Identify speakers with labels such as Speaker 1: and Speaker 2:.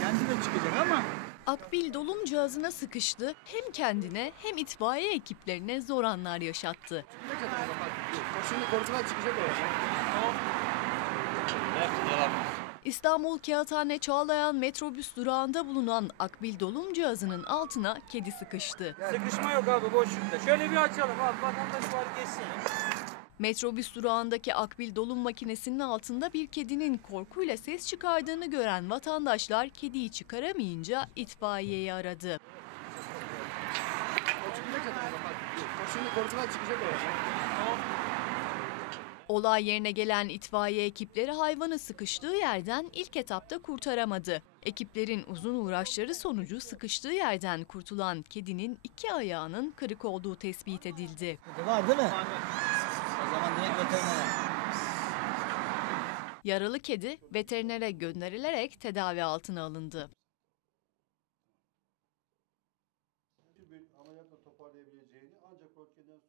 Speaker 1: kendi de çıkacak ama
Speaker 2: Akbil dolum cihazına sıkıştı, hem kendine hem itfaiye ekiplerine zor anlar yaşattı.
Speaker 1: şimdi korkudan çıkacak o.
Speaker 2: İstanbul Kağıthane Çağlayan metrobüs durağında bulunan akbil dolum cihazının altına kedi sıkıştı.
Speaker 3: Sıkışma yok abi boşlukta. Şöyle bir açalım abi vatandaş var geçsin.
Speaker 2: Metrobüs durağındaki akbil dolum makinesinin altında bir kedinin korkuyla ses çıkardığını gören vatandaşlar kediyi çıkaramayınca itfaiyeyi aradı. Olay yerine gelen itfaiye ekipleri hayvanı sıkıştığı yerden ilk etapta kurtaramadı. Ekiplerin uzun uğraşları sonucu sıkıştığı yerden kurtulan kedinin iki ayağının kırık olduğu tespit edildi.
Speaker 1: Var değil mi?
Speaker 2: Yaralı kedi veterinere gönderilerek tedavi altına alındı.
Speaker 4: bir ameliyatla toparlayabileceğini ancak röntgenden